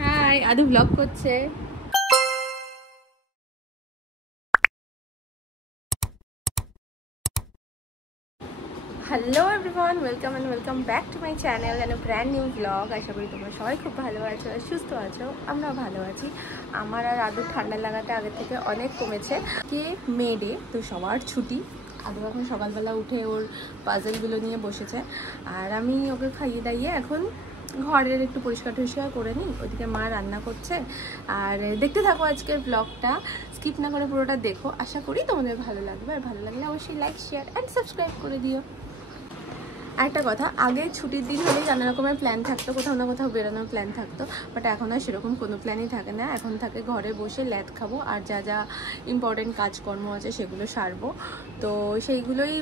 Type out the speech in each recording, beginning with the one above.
High, Adu blog করছে। Hello everyone, welcome back to my channel and brand new blog. আশা করি তোমরা সবাই খুব ভালো আছো, সুস্থ আছো, আমরাও ভালো আছি। আমার আর আদুর ঠান্ডা লাগাটা আগে থেকে অনেক কমেছে। কে মে ডে, তো সবার ছুটি। আদু এখন সকালবেলা উঠে ওর পাজলগুলো নিয়ে বসেছে, আর আমি ওকে খাইয়ে দাইয়ে এখন ঘরের একটু পরিষ্কার টরিষ্কার করে নিই। ওইদিকে মা রান্না করছে। আর দেখতে থাকো আজকের ব্লগটা, স্কিপ না করে পুরোটা দেখো। আশা করি তোমাদের ভালো লাগবে, আর ভালো লাগলে অবশ্যই লাইক, শেয়ার অ্যান্ড সাবস্ক্রাইব করে দিও। একটা কথা, আগে ছুটির দিন হলেই নানা রকমের প্ল্যান থাকতো, কোথাও না কোথাও বেরোনোর প্ল্যান থাকতো, বাট এখন আর সেরকম কোনো প্ল্যানই থাকে না। এখন থাকে ঘরে বসে ল্যাদ খাবো, আর যা যা ইম্পর্টেন্ট কাজকর্ম আছে সেগুলো সারবো। তো সেইগুলোই,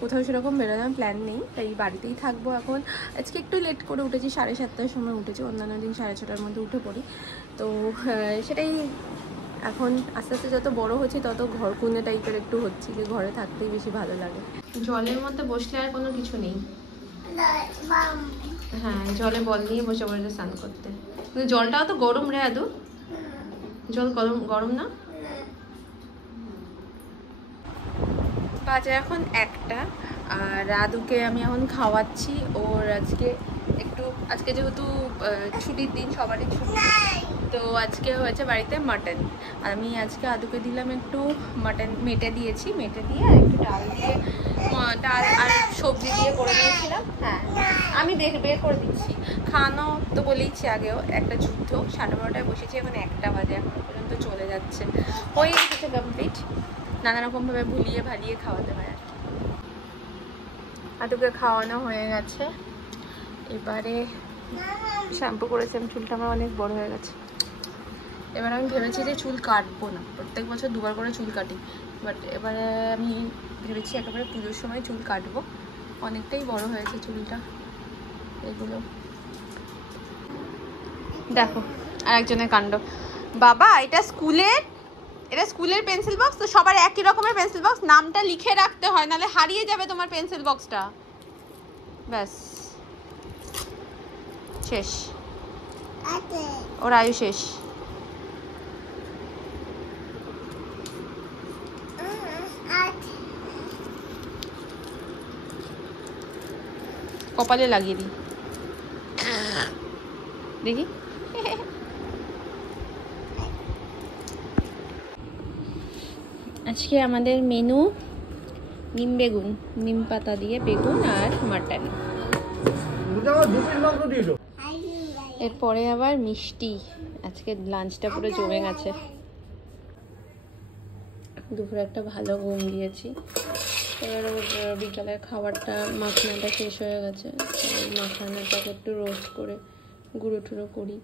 কোথাও সেরকম বেরোনোর প্ল্যান নেই, তাই বাড়িতেই থাকবো এখন। আজকে একটু লেট করে উঠেছি, 7:30টার সময় উঠেছি, অন্যান্য দিন 6:30টার মধ্যে উঠে পড়ি। তো সেটাই এখন আস্তে আস্তে যত বড় হচ্ছে তত ঘর কোণে টাইপের একটু হচ্ছে, যে ঘরে থাকতেই বেশি ভালো লাগে। জলের মধ্যে বসলে আর কোনো কিছু নেই। হ্যাঁ, জলে বল নিয়ে বসে পড়েছে স্নান করতে, কিন্তু জলটাও তো গরম রে আদু। জল গরম গরম না? বাজে এখন 1টা, আর আদুকে আমি এখন খাওয়াচ্ছি। ওর আজকে যেহেতু ছুটির দিন, সবারই ছুটি, তো আজকে হয়েছে বাড়িতে মাটন। আমি আজকে আদুকে দিলাম একটু মাটন, মেটে দিয়েছি, মেটে দিয়ে আর একটু ডাল আর সবজি দিয়ে করে দিয়েছিলাম। হ্যাঁ, আমি বের করে দিচ্ছি। খাওয়ানো তো বলেইছি আগেও, একটা যুদ্ধ। 12:30টায় বসেছি, এখন 1টা বাজে, এখনো পর্যন্ত চলে যাচ্ছে। হয়ে গেছে কমপ্লিট। নানা রকমভাবে ভুলিয়ে ভালিয়ে খাওয়াতে হয়। আদুকে খাওয়ানো হয়ে গেছে। এবারে শ্যাম্পু করেছি আমি, চুলটা আমার অনেক বড় হয়ে গেছে। এবার আমি ভেবেছি যে চুল কাটবো না, প্রত্যেক বছর 2বার করে চুল কাটি, বাট এবারে আমি ভেবেছি একেবারে পুজোর সময় চুল কাটবো। অনেকটাই বড় হয়েছে চুলটা। এগুলো দেখো আর একজনের কাণ্ড। বাবা, এটা স্কুলের পেন্সিল বক্স, তো সবার একই রকমের পেন্সিল বক্স, নামটা লিখে রাখতে হয়, নাহলে হারিয়ে যাবে তোমার পেন্সিল বক্সটা। ব্যাস, শেষ, ওর আয়ু শেষ। কপালে লাগিয়ে দিই, দেখি। আজকে আমাদের মেনু নিম পাতা দিয়ে বেগুন আর মাটন। এরপরে আবার মিষ্টি। আজকে লাঞ্চটা পুরো জমে গেছে। দুপুরে একটা ভালো ঘুম দিয়েছি। এবার বিকালের খাবারটা, মাখনাটা শেষ হয়ে গেছে। মাখনাটাকে একটু রোস্ট করে গুঁড়ো টুড়ো করি।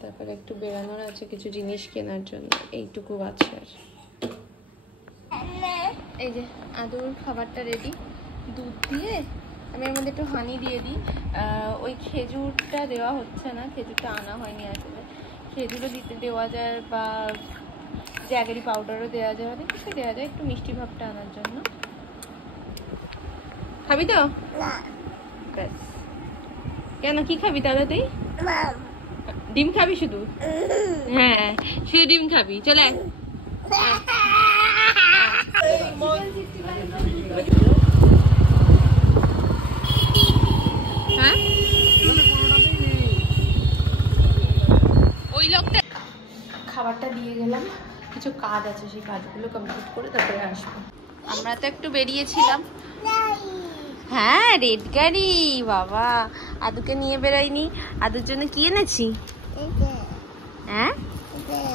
তারপরে একটু বেরানোর আছে, কিছু জিনিস কেনার জন্য, এইটুকু আছে। আর এই যে আদুর খাবারটা রেডি। দুধ দিয়ে আমি এর মধ্যে একটু হানি দিয়ে দিই। ওই খেজুরটা দেওয়া হচ্ছে না, খেজুরটা আনা হয়নি আসলে। খেজুরও দেওয়া যায়, বা জ্যাগেরি পাউডারও দেওয়া যায়, অনেক কিছু দেওয়া যায় একটু মিষ্টি ভাবটা আনার জন্য। খাবি তো? ব্যাস। কেন, কি খাবি তাহলে তুই? ডিম খাবি শুধু? হ্যাঁ, শুধু ডিম খাবি। চলে হ্যাঁ, ওই লোকটা। খাবারটা দিয়ে গেলাম, কিছু কাজ আছে, সেই কাজগুলো কমপ্লিট করে তারপরে আসবো। আমরা তো একটু বেরিয়েছিলাম। হ্যাঁ, রেড গাড়ি। বাবা, আদুকে নিয়ে বেরোয়নি। আদুর জন্য কি এনেছি? হ্যাঁ,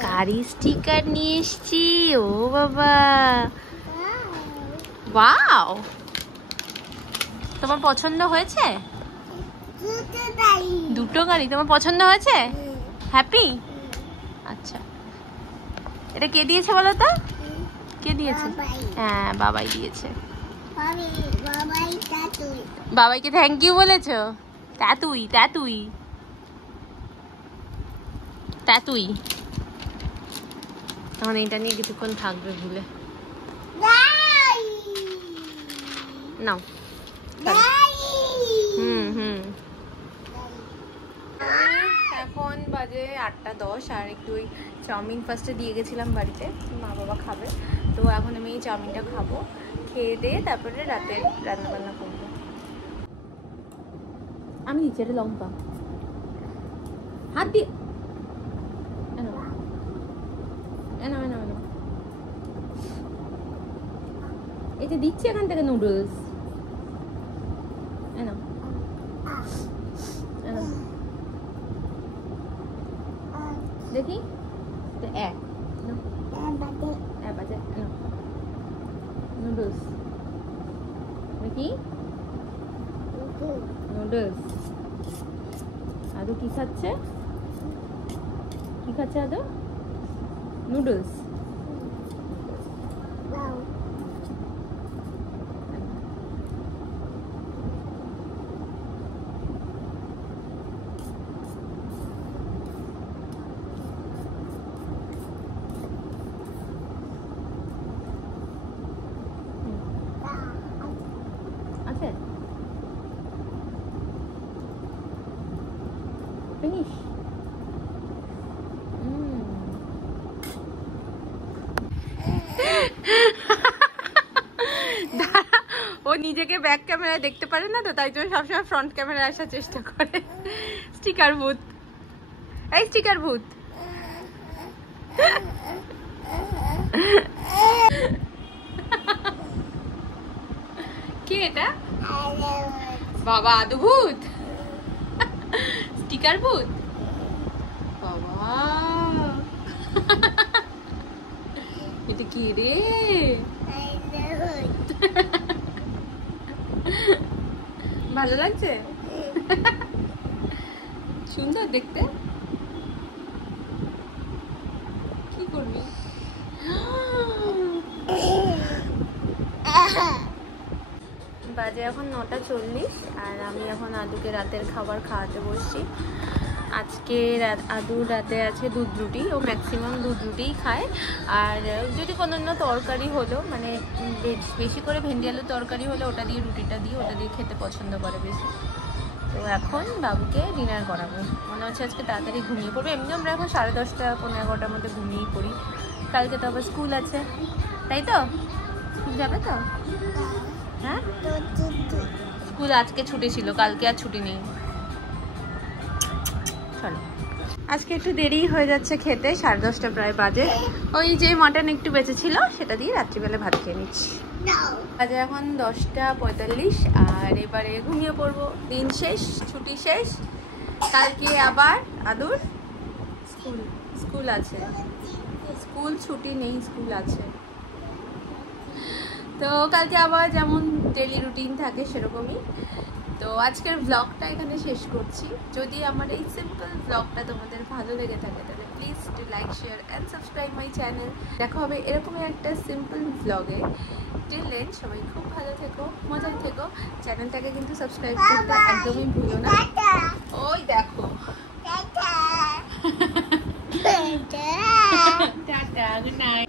গাড়ি স্টিকার নিয়ে এসছি। ও বাবা, ওয়াও, তোমার পছন্দ হয়েছে? দুটো গাড়ি তোমার পছন্দ হয়েছে? হ্যাপি? আচ্ছা, এটা কে দিয়েছে বলো তো? কে দিয়েছে? হ্যাঁ, বাবাই দিয়েছে। বাবাইকে থ্যাংক ইউ বলেছো? তাতুই তখন এটা নিয়ে কিছুক্ষণ থাকবে ভুলে। নাও, এখন বাজে 8:10 আর একটু ওই চাউমিন ফার্স্টে দিয়ে গেছিলাম বাড়িতে, মা বাবা খাবে, তো এখন আমি এই চাউমিনটা খাবো, খেয়ে দিয়ে তারপরে রাতে রান্না বান্না করবো। আমি নিচে লঙ্কা হাত দিয়ে এটা দিচ্ছি এখান থেকে নুডলস দেখি নুডলস দেখি নুডলস। আদু কি খাচ্ছে আদু? নুডলস। আছে ফিনিশ। ও নিজেকে ব্যাক ক্যামেরায় দেখতে পারে না, তো তাই জন্য সবসময় ফ্রন্ট ক্যামেরায় আসার চেষ্টা করে। স্টিকার ভূত, এই স্টিকার ভূত। কি এটা? বাবা আদু ভূত, স্টিকার ভূত বাবা। এটা কি রে? ভালো লাগছে? সুন্দর দেখতে। কি করবি? বাজে এখন 9:40 আর আমি এখন আদুকে রাতের খাবার খাওয়াতে বসছি। আজকে আদুর রাতে আছে দুধ রুটি, ও ম্যাক্সিমাম দুধ রুটিই খায়। আর যদি কোনো তরকারি হলো, মানে বেশি করে ভেন্ডি আলুর তরকারি হলে ওটা দিয়ে রুটিটা দিয়ে ওটা দিয়ে খেতে পছন্দ করে বেশি। তো এখন বাবুকে ডিনার করাবো। মনে হচ্ছে আজকে তাড়াতাড়ি ঘুমিয়ে পড়বে। এমনি আমরা এখন 10:30 পৌনে 11টার মধ্যে ঘুমিয়েই পড়ি। কালকে তো আবার স্কুল আছে, তাই তো? স্কুল যাবে তো? হ্যাঁ, স্কুল আজকে ছুটি ছিল, কালকে আর ছুটি নেই। চলো, আজকে একটু দেরি হয়ে যাচ্ছে খেতে, 10:30 প্রায় বাজে। ওই যে মাটন একটু বেঁচে ছিল সেটা দিয়ে রাত্রিবেলা ভাত খেয়ে নিচ্ছি। বাজে এখন 10:45 আর এবারে ঘুমিয়ে পড়বো। দিন শেষ, ছুটি শেষ। কালকে আবার আদুর স্কুল আছে, স্কুল ছুটি নেই, স্কুল আছে। তো কালকে আবার যেমন ডেলি রুটিন থাকে সেরকমই। তো আজকের ব্লগটা এখানে শেষ করছি। যদি আমার এই সিম্পল ব্লগটা তোমাদের ভালো লেগে থাকে তাহলে please do like, share and subscribe my channel. দেখা হবে এরকমই একটা সিম্পল ব্লগে। টিল দেন সবাই খুব ভালো থেকো, মজায় থেকো। চ্যানেলটাকে কিন্তু সাবস্ক্রাইব করতে একদমই ভুলো না। ওই দেখো, টাটা, গুড নাইট।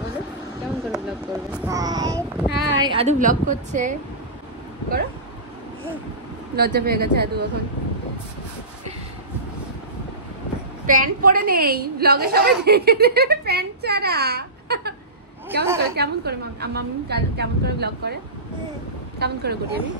বলো কেমন করে ব্লগ করবে? হাই, আদু ব্লগ করছে, করো। লজ্জা পেয়ে গেছে আদু এখন। প্যান্ট পরে নেই ব্লগে, সবাই দেখে প্যান্ট ছাড়া। কেমন করে মাম্মি কেমন করে ব্লগ করে, কেমন করে করি আমি?